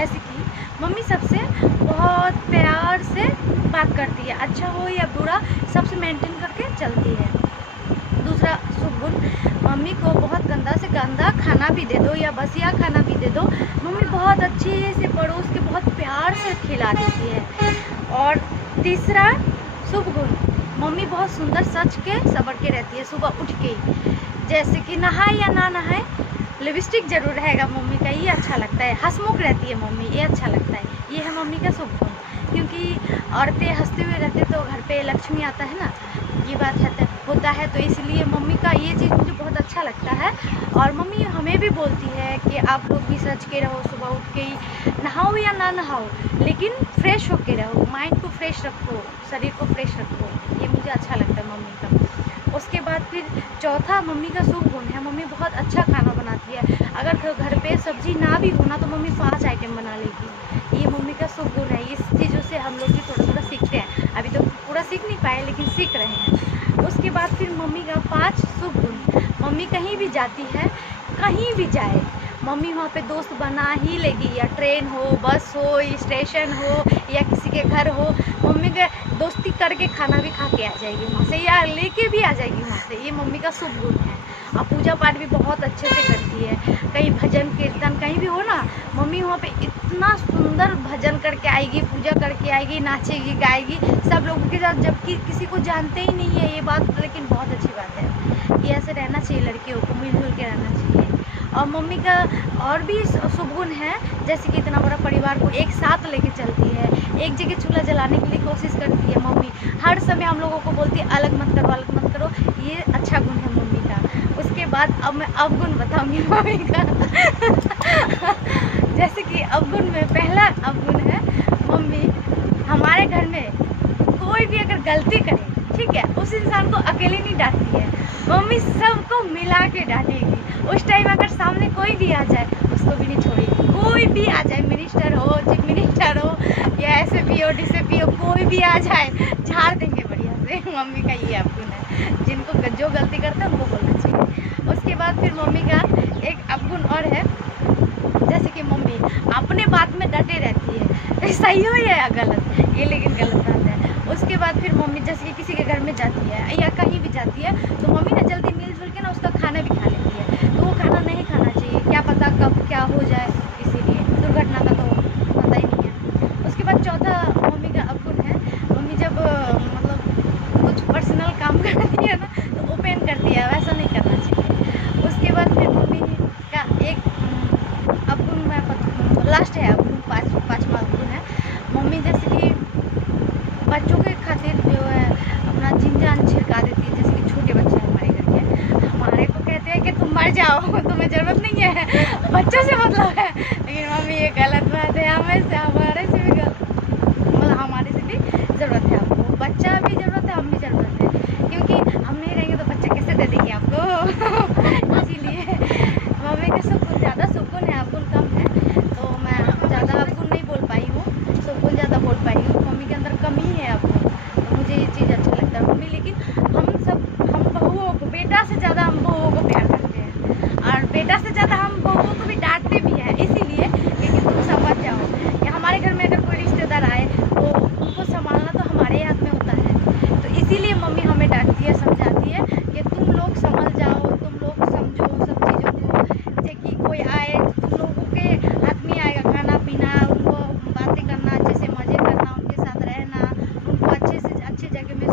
जैसे कि मम्मी सबसे बहुत प्यार से बात करती है, अच्छा हो या बुरा सबसे मेंटेन करके चलती है। दूसरा शुभ गुण, मम्मी को बहुत गंदा से गंदा खाना भी दे दो या बसिया खाना भी दे दो, मम्मी बहुत अच्छे से पड़ोस के बहुत प्यार से खिला देती है। और तीसरा शुभ गुण, मम्मी बहुत सुंदर सच के सबर के रहती है सुबह उठ के, जैसे कि नहाए या ना नहाए लिपस्टिक जरूर रहेगा मम्मी का, ये अच्छा लगता है। हंसमुख रहती है मम्मी, ये अच्छा लगता है। ये है मम्मी का शुभ गुण, क्योंकि औरतें हंसते हुए रहते तो घर पे लक्ष्मी आता है ना, ये बात होता है। तो इसलिए मम्मी का ये चीज़ मुझे बहुत अच्छा लगता है। और मम्मी हमें भी बोलती है कि आप लोग भी सच के रहो, सुबह उठ के ही नहाओ या ना नहाओ लेकिन फ्रेश होके रहो, माइंड को फ्रेश रखो, शरीर को फ्रेश रखो। ये मुझे अच्छा लगता है मम्मी का। उसके बाद फिर चौथा मम्मी का शुभ गुण है, मम्मी बहुत अच्छा खाना बनाती है। अगर घर पे सब्जी ना भी हो ना तो मम्मी 5 आइटम बना लेगी। ये मम्मी का शुभ गुण है। इस चीज़ों से हम लोग भी थोड़ा थोड़ा सीखते हैं, अभी तो पूरा सीख नहीं पाए लेकिन सीख रहे हैं। उसके बाद फिर मम्मी का 5 शुभ गुण, मम्मी कहीं भी जाती है, कहीं भी जाए मम्मी वहाँ पे दोस्त बना ही लेगी, या ट्रेन हो, बस हो, स्टेशन हो या किसी के घर हो, मम्मी के दोस्ती करके खाना भी खा के आ जाएगी वहाँ से, या लेके भी आ जाएगी वहाँ से। ये मम्मी का शुभ गुण है। और पूजा पाठ भी बहुत अच्छे से करती है। कहीं भजन कीर्तन कहीं भी हो ना, मम्मी वहाँ पे इतना सुंदर भजन करके आएगी, पूजा करके आएगी, नाचेगी गाएगी सब लोगों के साथ, जबकि किसी को जानते ही नहीं है ये बात, लेकिन बहुत अच्छी बात है। ये ऐसे रहना चाहिए, लड़कियों को मिलजुल के रहना चाहिए। और मम्मी का और भी शुभ गुण है, जैसे कि इतना बड़ा परिवार को एक साथ लेके चलती है, एक जगह चूल्हा जलाने के लिए कोशिश करती है मम्मी। हर समय हम लोगों को बोलती है अलग मत करो, अलग मत करो। ये अच्छा गुण है मम्मी का। उसके बाद अब मैं अवगुण बताऊंगी मम्मी का जैसे कि अवगुण में पहला अवगुण है, मम्मी हमारे घर में कोई भी अगर गलती करे, ठीक है, उस इंसान को अकेले नहीं डांटती है, मम्मी सबको मिला के डांटेगी। उस टाइम अगर सामने कोई भी आ जाए उसको भी नहीं छोड़ेगी, कोई भी आ जाए, मिनिस्टर हो, चीफ मिनिस्टर हो या एसपी हो, डीसीपी हो, कोई भी आ जाए झाड़ देंगे बढ़िया से। मम्मी का ये अवगुण है, जिनको जो गलती करते हैं उनको बोलना चाहिए। उसके बाद फिर मम्मी का एक अवगुण और है, जैसे कि मम्मी अपने बात में डटे रहती है, सही हो या गलत, ये लेकिन गलत बात है। उसके बाद फिर मम्मी जैसे कि किसी के घर में जाती है या कहीं भी जाती है तो मम्मी ना जल्दी मिलजुल के ना उसका खाना भी खा लेती है। तो वो खाना नहीं खाना चाहिए, क्या पता कब क्या हो जाए, इसीलिए दुर्घटना का तो पता ही नहीं है। उसके बाद चौथा मम्मी का अवगुण है, मम्मी जब मतलब कुछ पर्सनल काम करती है ना तो ओपन करती है, वैसा नहीं करना चाहिए। उसके बाद फिर मम्मी का एक अवगुण में लास्ट है, अवगुण पाँचवा अवगुण है, मम्मी जैसे कि बच्चों के खातिर जो है अपना जीन-जान छिड़का देती है। जैसे कि छोटे बच्चे हैं हमारे घर के, हमारे को कहते हैं कि तुम मर जाओ, तुम्हें ज़रूरत नहीं है, बच्चों से मतलब है। लेकिन मम्मी ये गलत बात है, हमारे से भी मतलब हमारे से भी ज़रूरत है आपको, बच्चा भी ज़रूरत है, हम भी ज़रूरत है, क्योंकि हम नहीं रहेंगे तो बच्चा कैसे दे देंगे आपको इसीलिए मम्मी का सुकून ज़्यादा सुकून है, अवगुण कम है, तो मैं ज़्यादा अवगुण नहीं बोल पाई हूँ, सुकून ज़्यादा बोल पाई हूँ। मम्मी के अंदर कमी है अवगुण, तो मुझे ये चीज़ अच्छा लगता है मम्मी। लेकिन हम बहुओं को, बेटा से ज़्यादा हम बहुओं को प्यार करते हैं, और बेटा से ज़्यादा हम बहुओं को भी डांटते भी हैं, इसीलिए क्योंकि तुम समझ जाओ कि हमारे घर में अगर कोई रिश्तेदार आए तो उनको संभालना तो हमारे हाथ में होता है। तो इसीलिए मम्मी हमें डांटती है, समझाती है कि तुम लोग समझ जाओ, तुम लोग समझो सब चीज़ों को। जैसे कि कोई आए, तुम लोगों के हाथ में आएगा खाना पीना, उनको बातें करना, अच्छे से मज़े करना, उनके साथ रहना, उनको अच्छे से अच्छे जगह में